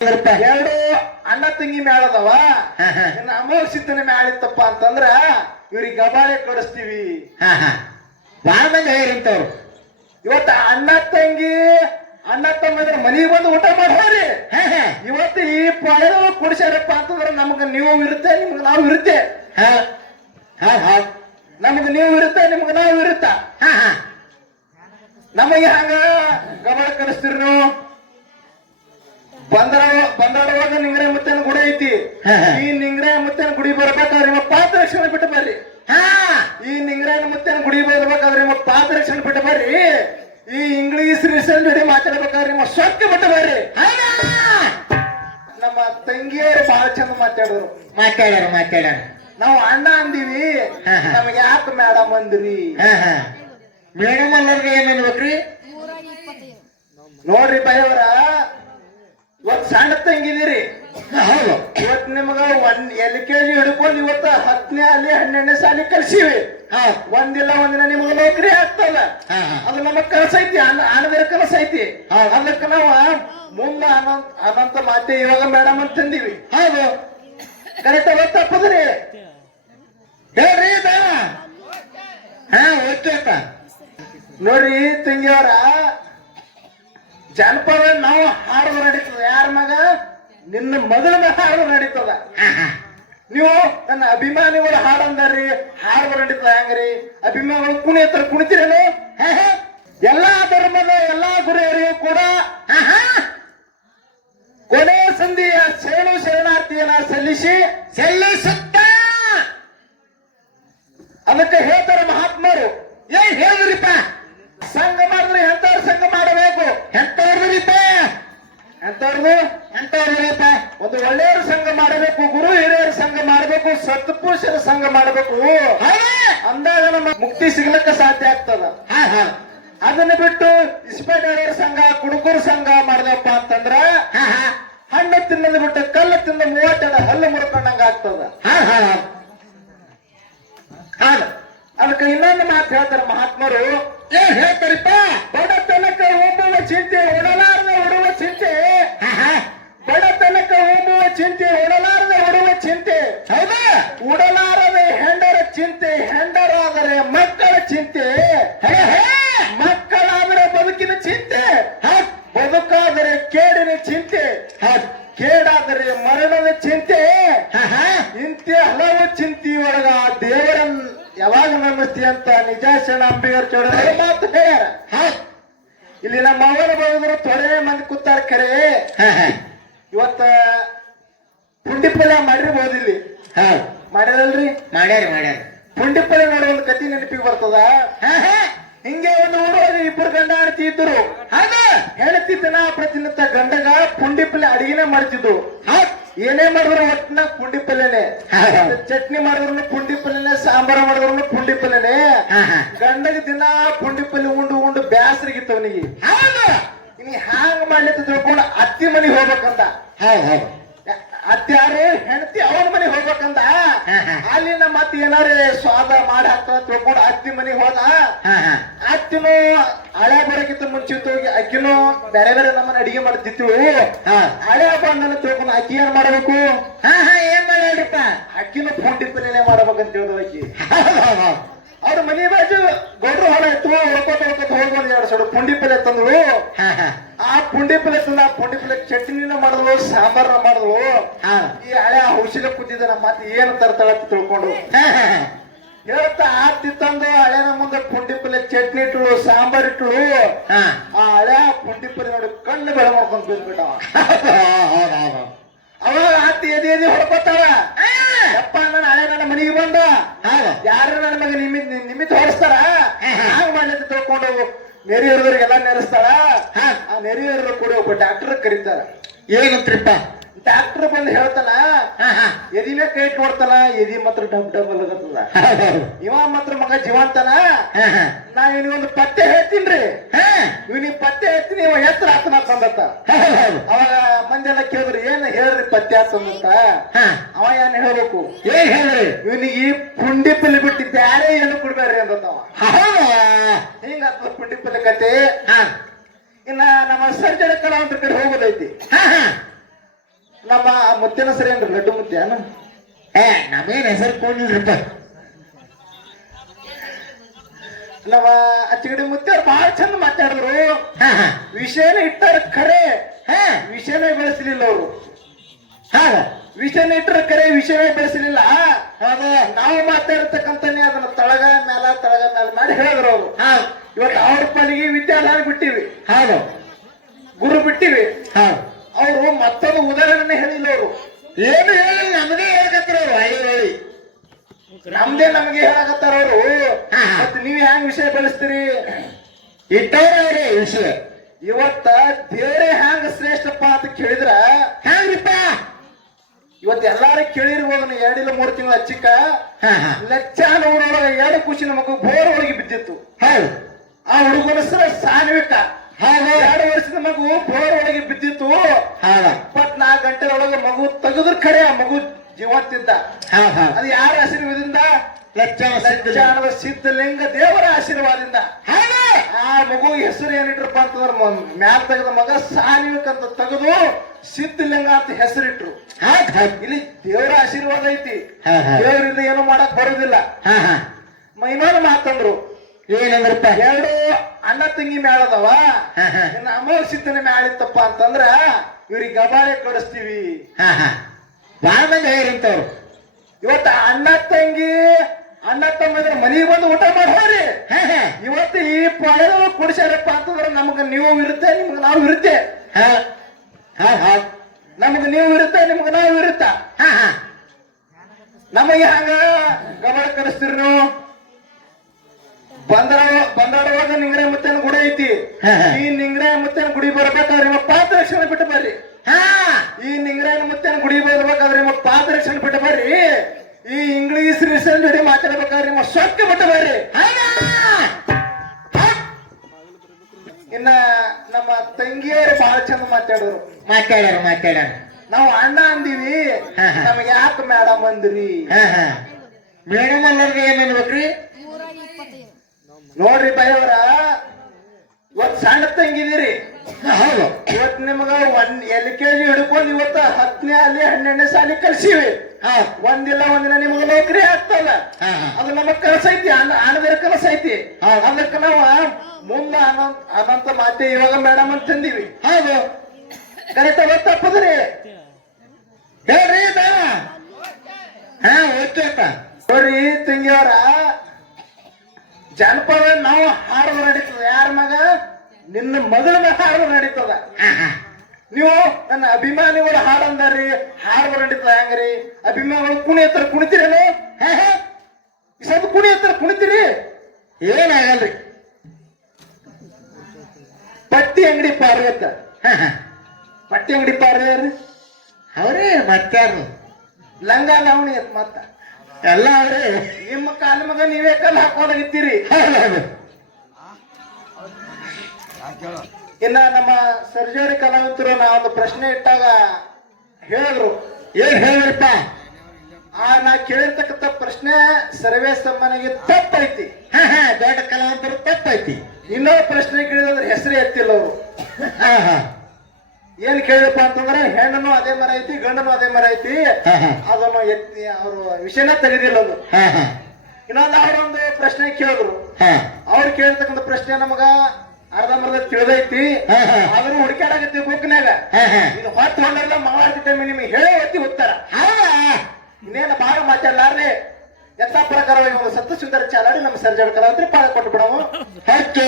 ಎರಡು ಅಣ್ಣ ತಂಗಿ ಮ್ಯಾಳ ಅದಾವ. ಇನ್ನು ಅಮೋಘಸಿದ್ದನ ಮ್ಯಾಳ ಇತ್ತಪ್ಪ ಅಂತಂದ್ರ ಇವ್ರಿಗೆ ಗಬಾಳೆ ಕೊಡಿಸ್ತೀವಿ. ಬಾಳ ಮಂದಿ ಹೇಳಿಂತವ್ರು. ಇವತ್ತ ಅಣ್ಣ ತಮ್ಮ ಮನೆಗೆ ಬಂದು ಊಟ ಮಾಡೋರಿ. ಇವತ್ತು ಈ ಪಾಳೆ ಕುಡಿಸ್ಯಾರಪ್ಪ ಅಂತಂದ್ರ ನಮಗ ನೀವು ಇರುತ್ತೆ, ನಿಮ್ಗೆ ನಾವು ಇರುತ್ತೆ. ನಮಗ ನೀವು ಇರುತ್ತೆ, ನಿಮ್ಗ ನಾವು ಇರುತ್ತ. ನಮಗೆ ಹಂಗ ಗಬಾಳೆ ಕಡಿಸ್ತೀರಿ ನೀವು. ಬಂದಾಡುವಾಗ ನಿಂಗ್ರೆ ಮುತ್ತನ ಗುಡಿ ಐತಿ. ಈ ನಿಂಗ್ರೆ ಮುತ್ತನ ಗುಡಿ ಬರ್ಬೇಕಾದ್ರೆ ನಿಮ್ಮ ಪಾತ್ರರಕ್ಷಣೆ ಬಿಟ್ಟು ಬರ್ರಿ. ಈ ನಿಂಗ್ರೆ ಮುತ್ತನ ಗುಡಿ ಬರ್ಬೇಕಾದ್ರೆ ನಿಮ್ಮ ಪಾತ್ರರಕ್ಷಣೆ ಬಿಟ್ಟು ಬರ್ರಿ. ಈ ಇಂಗ್ಲಿಷ್ ರಿಸನ್ ಜೊತೆ ಮಾತಾಡ್ಬೇಕಾದ್ರೆ ನಿಮ್ಮ ಸೊಕ್ಕ ಬಿಟ್ಟು ಬರ್ರಿ. ನಮ್ಮ ತಂಗಿಯರು ಬಹಳ ಚಂದ ಮಾತಾಡ್ಯಾರ. ನಾವು ಅಣ್ಣ ಅಂದಿವಿ, ನಮ್ಗೆ ಯಾಕೆ ಮೇಡಮ್ ಅಂದ್ರಿ? ಮೇಡಮ್ ಅನ್ನೋರ್ಗೆ ಏನ್ ಅನ್ಬೇಕ್ರಿ? ನೋಡ್ರಿ ಬೈಯವರ, ಇವತ್ತು ಸಣ್ಣ ತಂಗಿದಿರಿ. ಹೌದು, ಇವತ್ತು ನಿಮಗ LKG ಹಿಡ್ಕೊಂಡು ಇವತ್ತ 10ನೇ ಅಲ್ಲಿ 12ನೇ ಸಾಲಿ ಕಲ್ಸಿವಿ. ಒಂದಿಲ್ಲ ಒಂದಿನ ನಿಮಗ ನೌಕರಿ ಆಗ್ತದ. ಅದು ನಮಗ್ ಕನಸೈತಿ, ಅನ್ನದ ಕನಸೈತಿ. ಅದಕ್ಕೆ ನಾವು ಮುಂದ ಅನಂತ ಮಾತೆ ಇವಾಗ ಮೇಡಮ್ ಅಂತ ತಂದಿವಿ. ಹೌದು, ಕರೆಕ್ಟ್ ಅವತ್ತು ತಪ್ಪದ್ರಿ ಹೇಳ್ರಿ. ಓಕೆ ಅಕ್ಕ. ನೋಡ್ರಿ ತಂಗಿಯವರ, ಜನಪದ ನಾವು ಹಾಡೋದು ನಡೀತದ. ಯಾರ ಮಗ? ನಿನ್ನ ಮೊದಲ ಹಾಡೋದು ನಡೀತದ. ನೀವು ನನ್ನ ಅಭಿಮಾನಿಗಳು ಹಾಡಂದಾರ್ರಿ, ಹಾಡೋದು ನಡೀತದ. ಹೆಂಗ್ರಿ ಅಭಿಮಾನಿಗಳು ಕುಣಿತೀರೇನು? ಎಲ್ಲಾ ಧರ್ಮದ ಎಲ್ಲಾ ಗುರುವರಿಗೂ ಕೂಡ ಕೊನೆ ಸಂಧಿಯ ಶರಣಾರ್ಥಿಯನ್ನ ಸಲ್ಲಿಸುತ್ತ ಅದಕ್ಕೆ ಹೇಳ್ತಾರೆ ಮಹಾತ್ಮರು. ಏನ್ ಹೇಳಿದ್ರಿಪ್ಪ? ಸಂಘ ಮಾಡಿದ್ರೆ ಎಂತವ್ರ ಸಂಘ ಮಾಡಬೇಕು. ಎಂತವ್ರಿಪ್ಪ? ಎಂತವ್ರಿಪ್ಪ ಒಂದು ಒಳ್ಳೆಯವ್ರ ಸಂಘ ಮಾಡಬೇಕು, ಗುರು ಹಿರಿಯರ ಸಂಘ ಮಾಡಬೇಕು, ಸತ್ಪುರುಷರ ಸಂಘ ಮಾಡಬೇಕು. ಅಂದಾಗ ನಮ್ಮ ಮುಕ್ತಿ ಸಿಗ್ಲಿಕ್ಕೆ ಸಾಧ್ಯ ಆಗ್ತದ. ಅದನ್ನ ಬಿಟ್ಟು ಇಸ್ಪೇಟೆಯರ ಸಂಘ, ಕುಡುಕರ ಸಂಘ ಮಾಡಿದಪ್ಪ ಅಂತಂದ್ರ ಹಣ್ಣು ತಿನ್ನೋದು ಬಿಟ್ಟು ಕಲ್ಲು ತಿಂದ 30 ಹಲ್ಲು ಮುರ್ಕೊಂಡಂಗ ಆಗ್ತದ. ಅದಕ್ಕೆ ಇನ್ನೊಂದು ಮಾತು ಹೇಳ್ತಾರೆ ಮಹಾತ್ಮರು. ಏನ್ ಹೇಳ್ತಾರಿಪ್ಪ? ಬಡತನಕ ಹೋಗುವ ಚಿಂತೆ ಉಡಲಾರದ ಉಡುವ ಚಿಂತೆ. ಬಡತನಕ ಹೋಗುವ ಚಿಂತೆ ಉಡಲಾರದ ಉಡುವ ಚಿಂತೆ. ಹೌದಾ? ಉಡಲಾರದೆ ಹೆಂಡರ ಚಿಂತೆ, ಹೆಂಡರಾದರೆ ಮಕ್ಕಳ ಚಿಂತೆ. ಮಕ್ಕಳಾದರೆ ಬದುಕಿನ ಚಿಂತೆ, ಬದುಕಾದರೆ ಕೇಡಿನ ಚಿಂತೆ, ಕೇಡಾದರೆ ಮರಣದ ಚಿಂತೆ. ಇಂಥ ಹಲವು ಚಿಂತೆ ಒಳಗ ದೇವರನ್ನ ಯಾವಾಗ ನಂಬಿಸ್ತಿ ಅಂತ ನಿಜಾಶನ ಅಂಬಿಗರ್ ಚೌಡರು ಮಾತು ಹೇಳ್ಯಾರ. ಇಲ್ಲಿ ನಮ್ಮ ಅವನ ಬರೋದ್ರು ತೊಡೆ ಮಂದಿ ಕೂತಾರ. ಖರೆ ಇವತ್ತ ಪುಂಡಿಪಲ್ಯ ಮಾಡಿರ್ಬೋದು. ಇಲ್ಲಿ ಮಾಡ್ಯಾರಲ್ರಿ? ಮಾಡ್ಯಾರ. ಪುಂಡಿಪಲ್ಯ ನೋಡೋ ಒಂದು ಕತಿ ನೆನಪಿಗೆ ಬರ್ತದ. ಹಿಂಗೆ ಒಂದು ಊರೊಳಗೆ 2 ಗಂಡ ಹೆಂಡತಿ ಇದ್ರು. ಹೆಂಡತಿ ದಿನ ಪ್ರತಿನಿತ್ಯ ಗಂಡಗ ಪುಂಡಿಪಲ್ಯ ಅಡಿಗೆನೆ ಮಾಡ್ತಿದ್ರು. ಏನೇ ಮಾಡಿದ್ರು ಒಟ್ಟಿನ ಪುಂಡಿ ಪಲ್ಯನೇ. ಚಟ್ನಿ ಮಾಡಿದ್ರು ಪುಂಡಿ ಪಲ್ಯನೇ, ಸಾಂಬಾರ ಮಾಡಿದ್ರು ಪುಂಡಿ ಪಲ್ಯನೇ. ಗಂಡಗ ದಿನ ಪುಂಡಿ ಪಲ್ಯ ಉಂಡು ಬ್ಯಾಸರಿಗಿತ್ತು ಅವನಿಗೆ. ಇನಿ ಹ್ಯಾಂಗ ಮಾಡ್ಲಿಕ್ಕೆ ತಿಳ್ಕೊಂಡು ಅತ್ತಿ ಮನೆಗೆ ಹೋಗ್ಬೇಕಂದ. ಅತ್ತಿ ಯಾರು? ಹೆಂಡತಿ ಅವನ ಮನೆಗೆ ಹೋಗ್ಬೇಕಂದ. ಅಲ್ಲಿನ ಮತ್ತೆ ಏನಾರೇ ಸ್ವಾದ ಮಾಡಿ ಹಾಕ್ತ ತಿಳ್ಕೊಂಡು ಅತ್ತಿ ಮನೆಗೆ ಹೋದ. ಅತ್ತಿನೂ ಹಳೆ ಬರೋಕ್ಕಿಂತ ಮುಂಚಿತ ಹೋಗಿ ಅಕ್ಕಿನೂ ಬೇರೆ ಬೇರೆ ನಮ್ಮನ್ನ ಅಡಿಗೆ ಮಾಡ್ತಿತ್ತು. ಹಳೆ ಬಂದನ್ನು ತಿಳ್ಕೊಂಡು ಅಕ್ಕಿ ಏನ್ ಮಾಡ್ಬೇಕು? ಏನ್ ಮಾಡ್ಯಾಡ್ರಿಪ್ಪ? ಅಕ್ಕಿನೂ ಪುಂಡಿ ಪಲ್ಯನೇ ಮಾಡ್ಬೇಕಂತ ಹೇಳಿದ್ರು ಅಕ್ಕಿ. ಅವ್ರ ಮನೆ ಬಾಜು ಗೊಡ್ರು ಹೊಲ ಇತ್ತು. ಹೊಡ್ಕೋತ ಹೋಗಿ 2 ಸೊಡು ಪುಂಡಿ ಪಲ್ಯ ತಂದ್ರು. ಆ ಪುಂಡಿ ಪಲ್ಯ ತಂದ. ಆ ಪುಂಡಿ ಪಲ್ಯ ಚಟ್ನಿನ ಮಾಡಿದ್ರು, ಸಾಂಬಾರ ಮಾಡಿದ್ರು. ಈ ಹಳೆ ಔಷಧ ಕೂತಿದ್ದ ನಮ್ಮ ಮತ್ತೆ ಏನು ತರ್ತಾಳ ಅಂತ ತಿಳ್ಕೊಂಡು ಹೇಳ್ತಾ ಆರ್ತಿ ತಂದು ಹಳೆನ ಮುಂದೆ ಪುಂಡಿ ಪಲ್ಯ ಚಟ್ನಿ ಇಟ್ಟಳು, ಸಾಂಬಾರ್ ಇಟ್ಟಳು. ಆ ಹಳೆ ಪುಂಡಿ ಪಲ್ಯ ನೋಡಿ ಕಣ್ಣು ಬೆಳೆ ಮಾಡ್ಕೊಂಡು ಬಿದ್ಬಿಟ್ಟ. ಅವಾಗ ಆರ್ತಿ ಎದಿ ಹೊಡ್ಕೊತಾಳ. ಯಪ್ಪ ನನ್ನ ಹಳೆ ನನ್ನ ಮನೆಗೆ ಬಂದ ಯಾರು ನನ್ನ ಮಗ ನಿಮಿತ್ ಹೊಡಿಸ್ತಾರ. ಹಂಗ್ ಮಾಡ್ಲಿಕ್ಕೆ ತಿಳ್ಕೊಂಡು ನೆರೆಯವರಿಗೆಲ್ಲ ನೆರೆಸ್ತಾಳ. ಆ ನೆರೆಯವರು ಕೂಡ ಒಬ್ಬ ಡಾಕ್ಟರ್ ಕರೀತಾರ. ಏನಂತ್ರಿಪ್ಪ? ಡಾಕ್ಟರ್ ಬಂದು ಹೇಳ್ತಾನ, ಎದಿನೇ ಕೈ ನೋಡ್ತಾನ, ಎದಿ ಮಾತ್ರ ಡಬ್ ಅಲ್ಲಗತ್ತದ. ಇವ ಮಾತ್ರ ಮಗ ಜೀವಂತನ. ನಾ ಇವನಿಗೊಂದು ಪತ್ತೆ ಹೇಳ್ತೀನ್ರಿ. ಇವನಿಗೆ ಪತ್ತೆ ಹೇಳ್ತೀನಿ, ಇವ ಎತ್ತರ ಆತನ ತಂದತ್ತ. ಅವಾಗ ಮಂದೆಲ್ಲ ಕೇಳಿದ್ರಿ, ಏನ್ ಹೇಳ್ರಿ ಪತ್ತೆ ಆತಂದಂತ. ಅವ ಏನ್ ಹೇಳ್ಬೇಕು? ಏನ್ ಹೇಳ್ರಿ? ಇವನಿಗೆ ಈ ಪುಂಡಿ ಪಲ್ಲೆ ಬಿಟ್ಟು ಬ್ಯಾರೆ ಏನು ಕೊಡ್ಬೇಡ್ರಿ ಅಂದವ. ಹಿಂಗ ಪುಂಡಿ ಪಲ್ಲೆ ಕತೆ. ಇನ್ನ ನಮ್ಮ ಸರ್ಜನ ಕಲಾವಂತರ ಕಡೆ ಹೋಗೋದೈತಿ. ನಮ್ಮ ಮುತ್ತಿನ ಸರಿ ಏನ್ರಿ ಲಡ್ಡು ಮುತ್ಯಾನ ನಮೇನ್ ಹೆಸರು ಕೊಂಡಿಲ್ರಿಪ್ಪ. ನಮ್ಮ ಅಚ್ಚಗಡಿ ಮುತ್ಯಾರು ಬಹಳ ಚಂದ ಮಾತಾಡಿದ್ರು. ಹಾ ಹಾ ವಿಷಯನ ಇಟ್ಟಾರ ಖರೆ, ಹಾ ವಿಷಯನೇ ಬೆಳೆಸಲಿಲ್ಲ ಅವರು. ಹಾಗ ವಿಷಯನ ಇಟ್ಟರ ಖರೆ, ವಿಷಯವೇ ಬೆಳೆಸಲಿಲ್ಲ. ಹೌದು ನಾವು ಮಾತಾಡಿರ್ತಕ್ಕಂತಾನೆ ಅದನ್ನ ತಳಗ ಮ್ಯಾಲ ಮಾಡಿ ಹೇಳಿದ್ರು ಅವರು. ಹೌದು ಇವತ್ತು ಅವ್ರ ಪಾಲಿಗೆ ವಿದ್ಯಾಲಯ ಬಿಟ್ಟಿವಿ, ಹೌದು ಗುರು ಬಿಟ್ಟಿವಿ. ಹೌದು ಅವರು ಮತ್ತೊಂದು ಉದಾಹರಣೆ ಹೇಳಿಲ್ಲ ಅವರು. ಏನು ಹೇಳಿ ನಮಗೆ ಹೇಳಕತ್ತಿರ ಹೊಳಿ ಹೊಳಿ ನಮ್ದೇ ನಮಗೆ ಹೇಳಕತ್ತಾರ ಅವರು. ಹಾ, ಹಾ. ಮತ್ತೆ ನೀವ್ ಹೆಂಗ್ ವಿಷಯ ಬೆಳೆಸ್ತೀರಿ? ಇಟ್ಟವ್ರವ್ರಿ ವಿಷಯ ಇವತ್ತ ದೇವರೇ ಹ್ಯಾಂಗ ಶ್ರೇಷ್ಠಪ್ಪ ಅಂತ ಕೇಳಿದ್ರ ಹ್ಯಾಂಗ್ರಿಪ್ಪ? ಇವತ್ತು ಎಲ್ಲಾರು ಕೇಳಿರ್ಬೋದು. 2 ಇಲ್ಲ 3 ತಿಂಗಳ ಚಿಕ್ಕ ಹಾ ಹಾ ಲಕ್ಷ ನೋಡೋಳಗ 2 ಖುಷಿನ ಮಗು ಬೋರ್ ಒಳಗೆ ಬಿದ್ದಿತ್ತು. ಹೌದು ಆ ಹುಡುಗನ ಹೆಸರು ಸಾನ್ವಿಕ. ಹೌದು 2 ವರ್ಷದ ಮಗು ಬೋರ್ ಒಳಗೆ ಬಿದ್ದಿತ್ತು. ಹೌದು 24 ಗಂಟೆ ಒಳಗೆ ಮಗು ತೆಗೆದ್ರ ಕಡೆ ಆ ಮಗು ಜೀವಂತಿದ್ದ. ಹೌದು ಹೌದು ಅದು ಯಾರ ಆಶೀರ್ವಾದದಿಂದ? ಲಕ್ಷ ಲಕ್ಷಾಣದ ಸಿದ್ಧಲಿಂಗ ದೇವರ ಆಶೀರ್ವಾದದಿಂದ. ಹೌದು ಆ ಮಗು ಹೆಸರು ಏನಿಟ್ರಪ್ಪ ಅಂತಂದ್ರ ಮ್ಯಾಲ ತೆಗೆದ ಮಗ ಸಾನ್ವಿಕ್ ಅಂತ ತೆಗೆದು ಸಿದ್ಧಲಿಂಗ ಅಂತ ಹೆಸರಿಟ್ರು. ಹೌದು ಹೌದು ಇಲ್ಲಿ ದೇವರ ಆಶೀರ್ವಾದ ಐತಿ. ಹಾ, ಹಾ. ದೇವರಿಂದ ಏನು ಮಾಡಕ್ ಬರುದಿಲ್ಲ. ಹಾ ಹಾ ಇನ್ನೊಂದು ಮಾತಂದ್ರು, ಏನಂದ್ರಪ್ಪ? 2 ಅಣ್ಣ ತಂಗಿ ಮ್ಯಾಳದವ, ಹಾ, ಹಾ. ಇನ್ನು ಅಮೋಘ ಸಿದ್ಧನ ಮ್ಯಾಳಿತ್ತಪ್ಪ ಅಂತಂದ್ರ ಇವ್ರಿಗೆ ಗಬಾಳೆ ಕೊಡಿಸ್ತೀವಿ. ಹಾ ಹಾ ಬಾಳ ಮಂದಿ ಹೇಳಿಂತವ್ರು. ಇವತ್ತ ಅಣ್ಣ ತಮ್ಮಂದ್ರ ಮನೆಗೆ ಬಂದು ಊಟ ಮಾಡೋರಿ. ಹಾ ಹಾ ಇವತ್ತು ಈ ಪಾಳ್ಯದವ್ರು ಕುಡಿಸ್ಯಾರಪ್ಪ ಅಂತಂದ್ರ ನಮ್ಗ ನೀವು ಇರುತ್ತೆ, ನಿಮ್ಗೆ ನಾವು ಇರುತ್ತೆ. ಹಾ ಹಾ ಹಾ ನಮ್ಗೆ ನೀವು ಇರುತ್ತೆ, ನಿಮ್ಗೆ ನಾವು ಇರುತ್ತ. ಹಾ ಹಾ ನಮಗೆ ಹಂಗ ಗಬಾಳ ಕಲಿಸ್ತೀರಿ ನೀವು. ಬಂದಾಡುವಾಗ ನಿಂಗರೆ ಮುತ್ತೇನ ಗುಡಿ ಐತಿ. ಹಾ, ಹಾ. ಈ ನಿಂಗರೆ ಮುತ್ತೇನ ಗುಡಿ ಬರ್ಬೇಕಾದ್ರೆ ನಿಮ್ಮ ಪಾದರಕ್ಷಣೆ ಬಿಟ್ಟು ಬರ್ರಿ. ಹಾ ಈ ನಿಂಗರಾಯನ ಮುತ್ತೇನ ಗುಡಿ ಬರ್ಬೇಕಾದ್ರೆ ನಿಮ್ಮ ಪಾದರಕ್ಷಣೆ ಬಿಟ್ಟು ಬರ್ರಿ. ಈ ಇಂಗ್ಲಿಷ್ ರಿಸಲ್ಟ್ ಜೊತೆ ಮಾತಾಡ್ಬೇಕಾದ್ರೆ ನಿಮ್ಮ ಸೊಕ್ಕ ಬಿಟ್ಟು ಬರ್ರಿ. ಇನ್ನ ನಮ್ಮ ತಂಗಿಯರು ಬಹಳ ಚಂದ ಮಾತಾಡ್ಯಾರ ನಾವು ಅಣ್ಣ ಅಂದಿವಿ, ಹಾ, ಹಾ. ನಮಗೆ ಯಾಕೆ ಮೇಡಮ್ ಅಂದ್ರಿ? ಹಾ ಹಾ ಮೇಡಮ್ ಅಲ್ಲರ್ಗೆ ಏನ್ ಅನ್ಬೇಕ್ರಿ? ನೋಡ್ರಿ ಬೈಯವರ, ಇವತ್ ಸಣ್ಣ ತಂಗಿದಿರಿ. ಹೌದು ಇವತ್ ನಿಮ್ಗ LKG ಹಿಡ್ಕೊಂಡು ಇವತ್ತ 10ನೇ ಅಲ್ಲಿ 12ನೇ ಸಾಲಿ ಕಲ್ಸಿವಿ. ಹೌದು ಒಂದಿನ ನಿಮ್ಗ ನೌಕರಿ ಆಗ್ತದ. ಹಾ, ಹಾ. ಅದು ನಮಗ್ ಕನಸೈತಿ, ಅಣ್ಣದರ ಕನಸೈತಿ. ಹೌದು. ಅದಕ್ಕೆ ನಾವು ಮುಂದ ಅನಂತ ಮಾತೆ ಇವಾಗ ಮೇಡಮ್ ಅಂತ ತಂದಿವಿ. ಹೌದು ಕರೆಕ್ಟ್ ತಪ್ಪದ್ರಿ ಹೇಳ್ರಿ ಬೇಡ. ಹಾ ಓಕೆಪ್ಪ. ನೋಡ್ರಿ ತಂಗಿಯವರ, ಜನಪದ ನಾವು ಹಾಡುದು ನಡೀತದ. ಯಾರ ಮಗ? ನಿನ್ನ ಮಗಳ ಮೇಲೆ ಹಾಡುದು ನಡೀತದ. ಹಾ ಹಾ ನೀವು ನನ್ನ ಅಭಿಮಾನಿಗಳು ಹಾಡಂದಾರ್ರಿ, ಹಾಡುದು ನಡೀತದ. ಹೆಂಗ್ರಿ ಅಭಿಮಾನಿಗಳು ಕುಣಿ ಹತ್ರ ಕುಣಿತೀರೇನು? ಈ ಸ್ವಲ್ಪ ಕುಣಿ ಹತ್ರ ಕುಣಿತೀರಿ? ಏನಾಗಲ್ರಿ. ಪಟ್ಟಿ ಅಂಗಡಿ ಪಾರ್ವತ್ತ. ಹಾ ಹಾ ಪಟ್ಟಿ ಅಂಗಡಿ ಪಾರ್ರಿ ಅವ್ರೇ ಮತ್ತಾರು ಲಂಗ ಲಾವಣಿ ಅಂತ ಮತ್ತ ಎಲ್ಲ ಅವ್ರೇ. ನಿಮ್ಮ ಕಾಲ ಮಗ ನೀವೇ ಕಲ್ ಹಾಕೋದಾಗಿತ್ತೀರಿ. ಹೌದು ಇನ್ನ ನಮ್ಮ ಸರ್ಜರಿ ಕಲಾವಂತರು ನಾ ಒಂದು ಪ್ರಶ್ನೆ ಇಟ್ಟಾಗ ಹೇಳಿದ್ರು, ಏನ್ ಹೇಳ್ರಿಪ್ಪ? ನಾ ಕೇಳಿರ್ತಕ್ಕಂಥ ಪ್ರಶ್ನೆ ಸರ್ವೇ ಸಾಮಾನ್ಯಗೆ ತಪ್ಪೈತಿ. ಹಾ ಹಾ ದೊಡ್ಡ ಕಲಾವಂತರು ತಪ್ಪೈತಿ. ಇನ್ನೊಂದು ಪ್ರಶ್ನೆ ಕೇಳಿದ್ರೆ ಹೆಸರೇ ಎತ್ತಿಲ್ಲ ಅವರು. ಹಾ ಹಾ ಏನ್ ಕೇಳಿದಪ್ಪ ಅಂತಂದ್ರೆ ಹೆಣ್ಣನು ಅದೇ ಮರ ಐತಿ, ಗಂಡನು ಅದೇ ಮರ ಐತಿ. ಹಾ, ಹಾ. ಅದನ್ನು ಎತ್ತಿ ಅವರು ವಿಷಯನ ತೆಗೆದಿಲ್ಲ ಅದು. ಹಾ ಹಾ ಇನ್ನೊಂದು ಅವರೊಂದು ಪ್ರಶ್ನೆ ಕೇಳಿದ್ರು. ಹಾ ಅವ್ರು ಕೇಳ್ತಕ್ಕಂಥ ಪ್ರಶ್ನೆ ನಮಗ ಅರ್ಧಂಬರ್ಧ ತಿಳಿದೈತಿ. ಹಾ, ಹಾ. ಆದ್ರೂ ಹುಡುಕಾಡಕತ್ತಿ ಬುಕ್ನಾಗ. ಹಾ ಹಾ ಇದು ಹೊತ್ತು ಹೊಂಡಲ್ಲ ಮಂಗಳಾರತಿ ಟೈಮ್ ನಿಮಗೆ ಹೇಳೋ ಹೊತ್ತಿ ಉತ್ತರ. ಹೌದಾ? ಇನ್ನೇನು ಭಾಗ ಮಾತಾಡ್ಲಾರ್ರಿ ಯಥಾ ಪ್ರಕಾರವಾಗಿ ಒಂದು ಸತ್ಯ ಸುಂದರ ಚಾಲಾಡಿ ನಮ್ಮ ಸರ್ಜರಿ ಕಲಾವಂತರಿ ಪಾಠ ಕೊಟ್ಟು ಬಿಡವು. ಓಕೆ